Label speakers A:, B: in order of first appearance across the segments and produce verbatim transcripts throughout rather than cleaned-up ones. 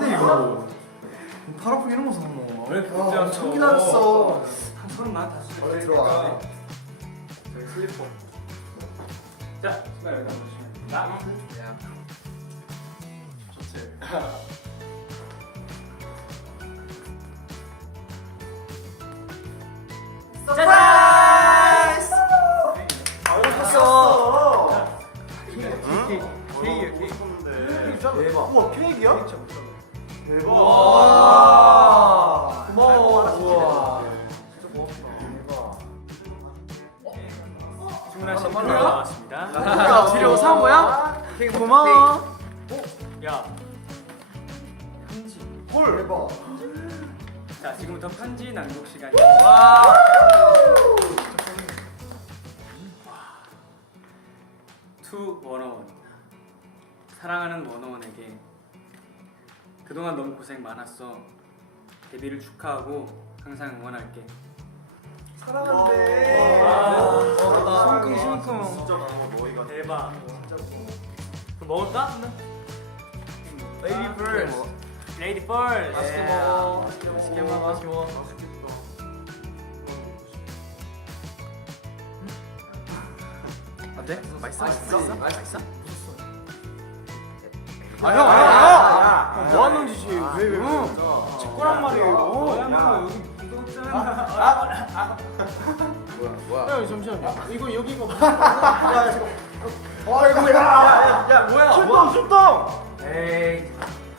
A: 뭔데 이거? 팔 아프게 이런 거 사노?
B: 왜 이렇게 걱정했어?
A: 참 기다렸어.
B: 한 서른 만 다시.
A: 얼른 들어와.
B: 저희 슬리퍼. 자, 신발 여기다 놓으시면 됩니다. 좋지.
A: 서프라이즈! 아, 오셨어. 케이크, 케이크, 케이크. 대박. 우와, 케이크야? 대박. 와. 고마워. 우와. 진짜 고맙다. 대박.
B: 주문하신 거 나왔습니다.
A: 야, 재료 사온 거야? 케이크 고마워.
B: 야, 편지.
A: 헐. 대박.
B: 자, 지금부터 편지 낭독 시간이.
A: 와.
B: 투 원어원. 사랑하는 원어원에게 그동안 너무 고생 많았어. 데뷔를 축하하고 항상 응원할게.
A: 사랑한대. 심쿵 심쿵.
C: 진짜 많아 너희가.
B: 대박. 그럼 먹을까?
A: Lady first.
B: 레이디 펄.
A: 맛있게 먹어. 맛있게 먹어. 맛있게 먹어.
C: 맛있겠다.
A: 어때? 맛있어? 맛있어? 맛있어?
C: 아,
A: 형, 형, 형! 뭐 하는 짓이에요? 왜, 왜, 왜?
C: 제
A: 거란 말이에요.
B: 뭐야 여기
A: 뭐야, 뭐야? 형, 잠시만요. 이거 여기가 뭐?
C: 야, 지금.
A: 와, 이거 뭐야? 야,
C: 야, 뭐야?
A: 출동, 출동! 에이.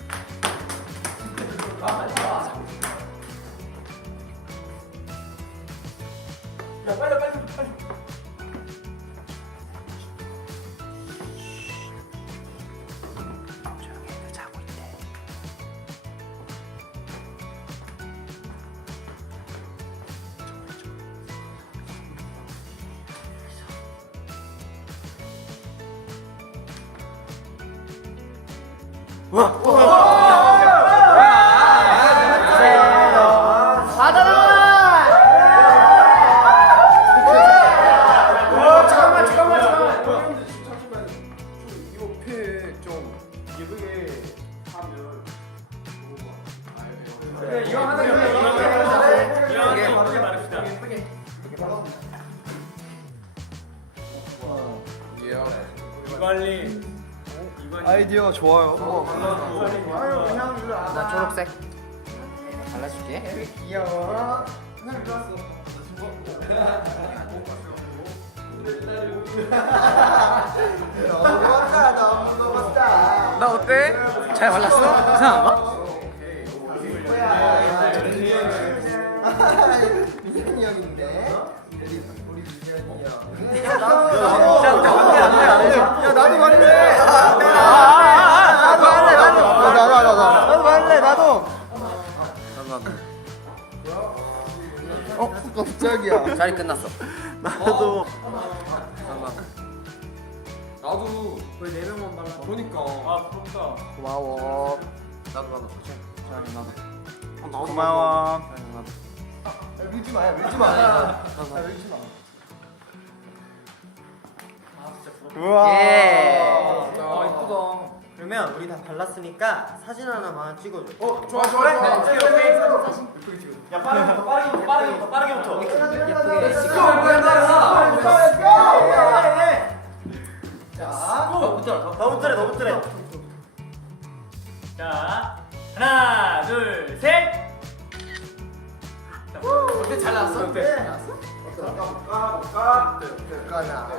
C: 야, 빨리 빨리 빨리.
A: 잠깐만, 잠깐만, 잠깐만. 이거 패좀 예쁘게 하면. 그래, 이거 하나
B: 이렇게 바르게 바릅시다. 이관리.
A: 아이디어 좋아요.
C: 아유, 그냥
A: 나 초록색 발라줄게. 귀여워.
C: 너무 먹었다, 너무 먹었다.
A: 나 어때? 잘 발랐어? 이상한가?
C: 민현이 형인데. 우리 민현이 형.
A: 야, 나도 발래. 나도 발래, 나도. 나도, 나도, 나도 발래, 나도. 어, 깜짝이야.
D: 자리 끝났어.
A: 나도.
C: 나도 거의 네 명만 발라. 보니까.
B: 아 부럽다.
A: 고마워.
D: 나도 나도 좋지.
A: 자리 나도. 고마워.
C: 밀지 마, 밀지 마. 야, 밀지 마.
A: 우와.
D: 예.
C: 아, 이쁘다.
D: 그러면 우리 다 발랐으니까 사진 하나만 찍어줘.
C: 어, 좋아, 좋아.
B: 오케이 오케이.
C: 야, 빠르게, 빠르게, 빠르게, 빠르게부터.
D: 예쁘게 찍어.
C: 자, 너무 뜨래, 너무 뜨래.
B: 자 하나 둘 셋.
A: 어때? 잘 나왔어? 어때? 잘 나왔어?
C: 볼까, 볼까.
A: 까나.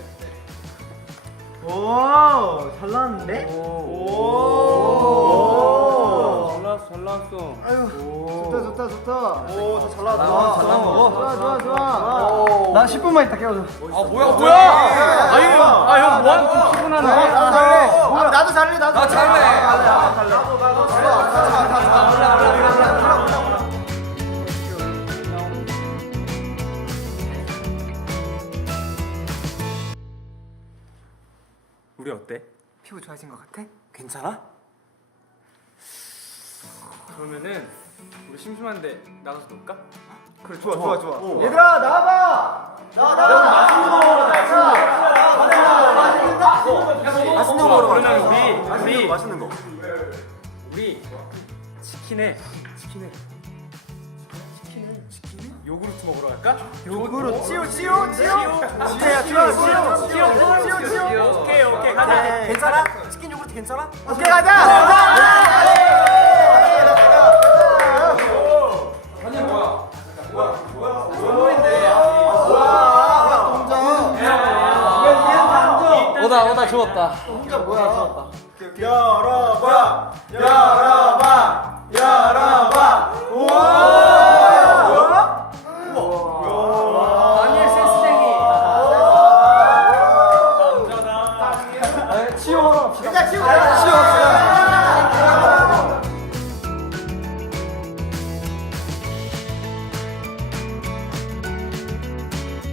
A: 오, 잘 나왔는데? 오.
B: 잘 나왔어 잘 나왔어.
A: 아유, 좋다, 좋다, 좋다.
C: 오, 저 잘 나왔다.
A: 좋아, 좋아, 좋아. 나 십 분만 있다 깨워줘.
C: 아, 뭐야,
A: 뭐야? 아, 형, 아, 형, 뭐 하는 좀 피곤하네.
C: 나도 잘래. 아, 나도 잘래, 나도. 나 잘래.
A: 나도, 나도,
B: 우리 어때?
A: 피부 좋아진 것 같아?
B: 괜찮아? 그러면은 우리 심심한데 나가서 놀까?
A: 그래, 좋아, 좋아, 좋아.
C: 얘들아, 나와봐. 나와봐.
B: 맛있는 거 먹으러 가자. 그러면 우리 우리
C: 맛있는 거.
B: 우리 치킨에 치킨에 치킨에 치킨에 요구르트 먹으러 갈까?
A: 요구르트.
B: 치오 치오 치오.
A: 오케이, 치오, 치오,
B: 치오 치오 치오. 오케이 오케이 가자.
A: 오케이.
B: 괜찮아? 치킨 요구르트 괜찮아?
A: 오케이, 가자!
C: 오다 오다 좋았다.
A: 혼자 뭐야? 열어봐, 열어봐, 열어봐. 우와!
B: 다니엘 센스쟁이.
C: 치워.
A: 일단 치우자. 치워.